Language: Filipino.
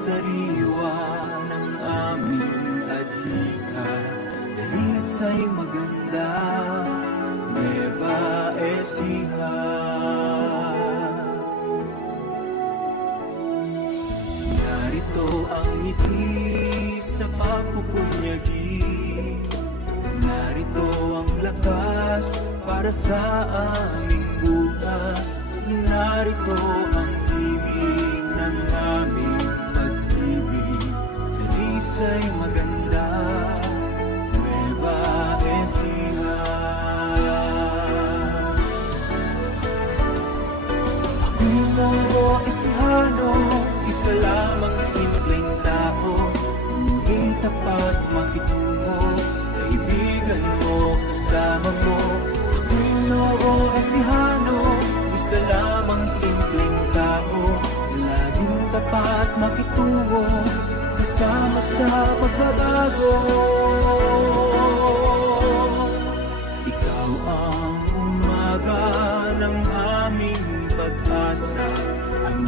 sariwa ng aming adhika. Dalisay maganda, Nueva Ecija. Narito ang ngiti sa pagpupunyagi, narito ang lakas para sa aming bukas, narito ang himig ng aming pag-ibig. Dalisay maganda, Nueva Ecija. Ako'y Nuevo Ecijano, isa lamang simpleng tao, ngunit tapat makitungo, kaibigan mo, kasama mo. Ako'y Nuevo Ecijano, isa lamang simpleng tao, laging tapat makitungo, kasama sa pagbabago. Ikaw ang umaga ng aming pag-asa, ang